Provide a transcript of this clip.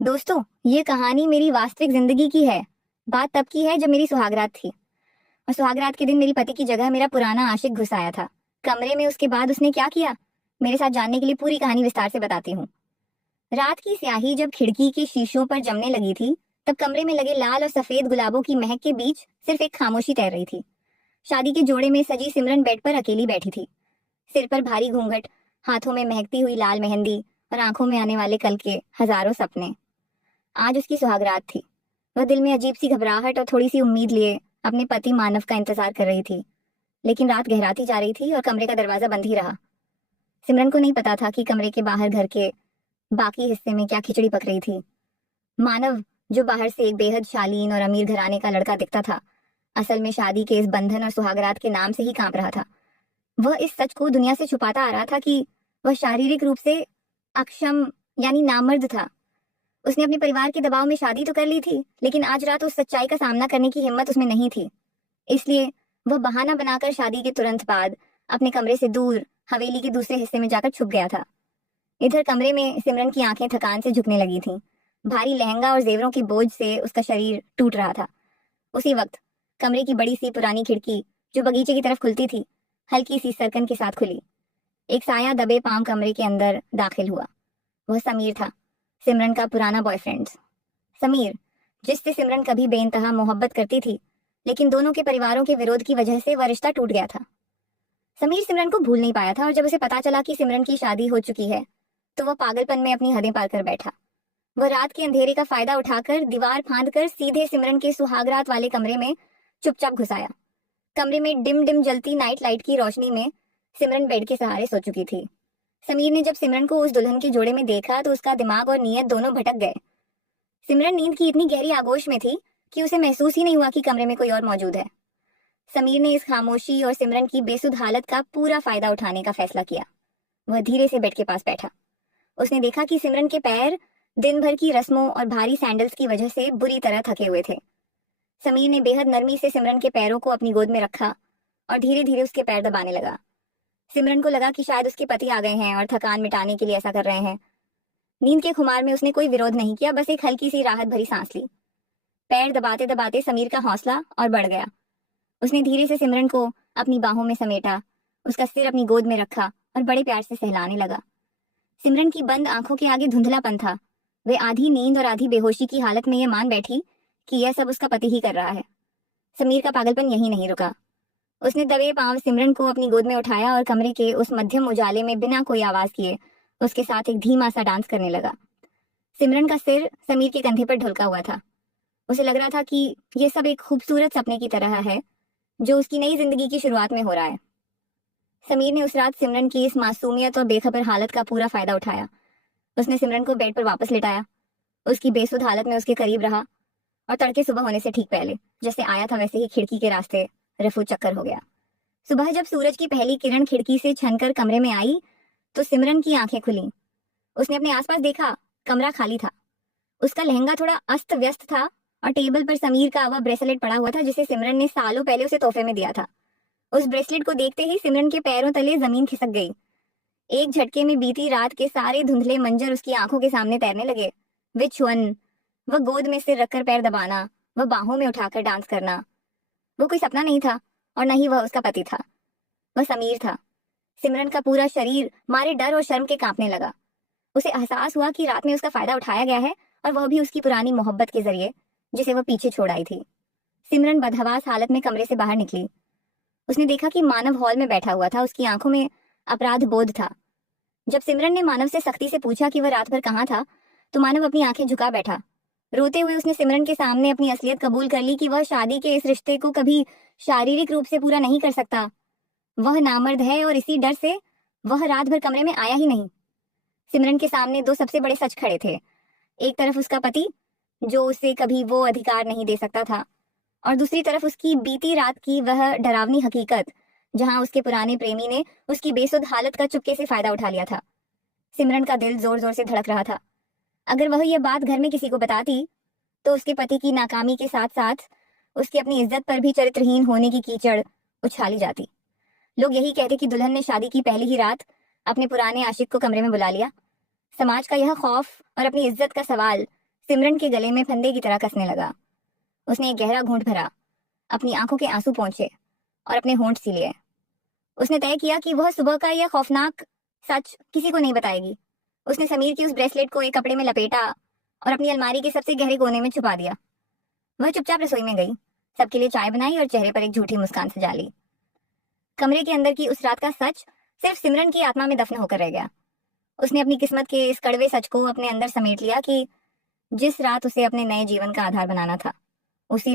दोस्तों, ये कहानी मेरी वास्तविक जिंदगी की है। बात तब की है जब मेरी सुहागरात थी। और सुहागरात के दिन मेरी पति की जगह मेरा पुराना आशिक घुस आया था कमरे में। उसके बाद उसने क्या किया, मेरे साथ जानने के लिए पूरी कहानी विस्तार से बताती हूँ। रात की स्याही जब खिड़की के शीशों पर जमने लगी थी, तब कमरे में लगे लाल और सफेद गुलाबों की महक के बीच सिर्फ एक खामोशी तैर रही थी। शादी के जोड़े में सजी सिमरन बेड पर अकेली बैठी थी। सिर पर भारी घूंघट, हाथों में महकती हुई लाल मेहंदी और आंखों में आने वाले कल के हजारों सपने। आज उसकी सुहागरात थी। वह दिल में अजीब सी घबराहट और थोड़ी सी उम्मीद लिए अपने पति मानव का इंतजार कर रही थी। लेकिन रात गहराती जा रही थी और कमरे का दरवाजा बंद ही रहा। सिमरन को नहीं पता था कि कमरे के बाहर घर के बाकी हिस्से में क्या खिचड़ी पक रही थी। मानव, जो बाहर से एक बेहद शालीन और अमीर घराने का लड़का दिखता था, असल में शादी के इस बंधन और सुहागरात के नाम से ही कांप रहा था। वह इस सच को दुनिया से छुपाता आ रहा था कि वह शारीरिक रूप से अक्षम यानी नामर्द था। उसने अपने परिवार के दबाव में शादी तो कर ली थी, लेकिन आज रात उस सच्चाई का सामना करने की हिम्मत उसमें नहीं थी। इसलिए वह बहाना बनाकर शादी के तुरंत बाद अपने कमरे से दूर हवेली के दूसरे हिस्से में जाकर छुप गया था। इधर कमरे में सिमरन की आंखें थकान से झुकने लगी थीं। भारी लहंगा और जेवरों के बोझ से उसका शरीर टूट रहा था। उसी वक्त कमरे की बड़ी सी पुरानी खिड़की, जो बगीचे की तरफ खुलती थी, हल्की सी सरकन के साथ खुली। एक साया दबे पांव कमरे के अंदर दाखिल हुआ। वह समीर था, सिमरन का पुराना बॉयफ्रेंड। समीर, जिससे सिमरन कभी बेइंतहा मोहब्बत करती थी, लेकिन दोनों के परिवारों के विरोध की वजह से वह रिश्ता टूट गया था। समीर सिमरन को भूल नहीं पाया था और जब उसे पता चला कि सिमरन की शादी हो चुकी है, तो वह पागलपन में अपनी हदें पार कर बैठा। वह रात के अंधेरे का फायदा उठाकर दीवार फांदकर सीधे सिमरन के सुहागरात वाले कमरे में चुपचाप घुस आया। कमरे में डिम डिम जलती नाइट लाइट की रोशनी में सिमरन बेड के सहारे सो चुकी थी। समीर ने जब सिमरन को उस दुल्हन के जोड़े में देखा तो उसका दिमाग और नीयत दोनों भटक गए। सिमरन नींद की इतनी गहरी आगोश में थी कि उसे महसूस ही नहीं हुआ कि कमरे में कोई और मौजूद है। समीर ने इस खामोशी और सिमरन की बेसुध हालत का पूरा फायदा उठाने का फैसला किया। वह धीरे से बेड के पास बैठा। उसने देखा कि सिमरन के पैर दिन भर की रस्मों और भारी सैंडल्स की वजह से बुरी तरह थके हुए थे। समीर ने बेहद नरमी से सिमरन के पैरों को अपनी गोद में रखा और धीरे धीरे उसके पैर दबाने लगा। सिमरन को लगा कि शायद उसके पति आ गए हैं और थकान मिटाने के लिए ऐसा कर रहे हैं। नींद के खुमार में उसने कोई विरोध नहीं किया, बस एक हल्की सी राहत भरी सांस ली। पैर दबाते दबाते समीर का हौसला और बढ़ गया। उसने धीरे से सिमरन को अपनी बाहों में समेटा, उसका सिर अपनी गोद में रखा और बड़े प्यार से सहलाने लगा। सिमरन की बंद आंखों के आगे धुंधलापन था। वे आधी नींद और आधी बेहोशी की हालत में ये मान बैठी कि यह सब उसका पति ही कर रहा है। समीर का पागलपन यहीं नहीं रुका। उसने दबे पांव सिमरन को अपनी गोद में उठाया और कमरे के उस मध्यम उजाले में बिना कोई आवाज किए उसके साथ एक धीमा सा डांस करने लगा। सिमरन का सिर समीर के कंधे पर ढुलका हुआ था। उसे लग रहा था कि यह सब एक खूबसूरत सपने की तरह है जो उसकी नई जिंदगी की शुरुआत में हो रहा है। समीर ने उस रात सिमरन की इस मासूमियत और बेखबर हालत का पूरा फायदा उठाया। उसने सिमरन को बेड पर वापस लिटाया, उसकी बेसुध हालत में उसके करीब रहा और तड़के सुबह होने से ठीक पहले जैसे आया था वैसे ही खिड़की के रास्ते रफू चक्कर हो गया। सुबह जब सूरज की पहली किरण खिड़की से छनकर कमरे में आई तो सिमरन की आंखें खुली। उसने अपने आसपास देखा, कमरा खाली था। उसका लहंगा थोड़ा अस्त व्यस्त था और टेबल पर समीर का वह ब्रेसलेट पड़ा हुआ था जिसे सिमरन ने सालों पहले उसे तोहफे में दिया था। उस ब्रेसलेट को देखते ही सिमरन के पैरों तले जमीन खिसक गई। एक झटके में बीती रात के सारे धुंधले मंजर उसकी आंखों के सामने तैरने लगे। वे छुअन, वह गोद में सिर रखकर पैर दबाना, वह बाहों में उठाकर डांस करना। वो कोई सपना नहीं था और न ही वह उसका पति था, वह समीर था। सिमरन का पूरा शरीर मारे डर और शर्म के कांपने लगा। उसे एहसास हुआ कि रात में उसका फायदा उठाया गया है और वह भी उसकी पुरानी मोहब्बत के जरिए, जिसे वह पीछे छोड़ आई थी। सिमरन बदहवास हालत में कमरे से बाहर निकली। उसने देखा कि मानव हॉल में बैठा हुआ था। उसकी आंखों में अपराध बोध था। जब सिमरन ने मानव से सख्ती से पूछा कि वह रात भर कहाँ था, तो मानव अपनी आंखें झुका बैठा। रोते हुए उसने सिमरन के सामने अपनी असलियत कबूल कर ली कि वह शादी के इस रिश्ते को कभी शारीरिक रूप से पूरा नहीं कर सकता। वह नामर्द है और इसी डर से वह रात भर कमरे में आया ही नहीं। सिमरन के सामने दो सबसे बड़े सच खड़े थे। एक तरफ उसका पति, जो उसे कभी वो अधिकार नहीं दे सकता था, और दूसरी तरफ उसकी बीती रात की वह डरावनी हकीकत, जहां उसके पुराने प्रेमी ने उसकी बेसुध हालत का चुपके से फायदा उठा लिया था। सिमरन का दिल जोर जोर से धड़क रहा था। अगर वह यह बात घर में किसी को बताती तो उसके पति की नाकामी के साथ साथ उसकी अपनी इज्जत पर भी चरित्रहीन होने की कीचड़ उछाली जाती। लोग यही कहते कि दुल्हन ने शादी की पहली ही रात अपने पुराने आशिक को कमरे में बुला लिया। समाज का यह खौफ और अपनी इज्जत का सवाल सिमरन के गले में फंदे की तरह कसने लगा। उसने एक गहरा घूंट भरा, अपनी आंखों के आंसू पोंछे और अपने होंठ सी लिए। उसने तय किया कि वह सुबह का यह खौफनाक सच किसी को नहीं बताएगी। उसने समीर की उस ब्रेसलेट को एक कपड़े में लपेटा और अपनी अलमारी के सबसे गहरे कोने में छुपा दिया। वह चुपचाप रसोई में गई, सबके लिए चाय बनाई और चेहरे पर एक झूठी मुस्कान सजा ली। कमरे के अंदर की उस रात का सच सिर्फ सिमरन की आत्मा में दफन होकर रह गया। उसने अपनी किस्मत के इस कड़वे सच को अपने अंदर समेट लिया कि जिस रात उसे अपने नए जीवन का आधार बनाना था, उसी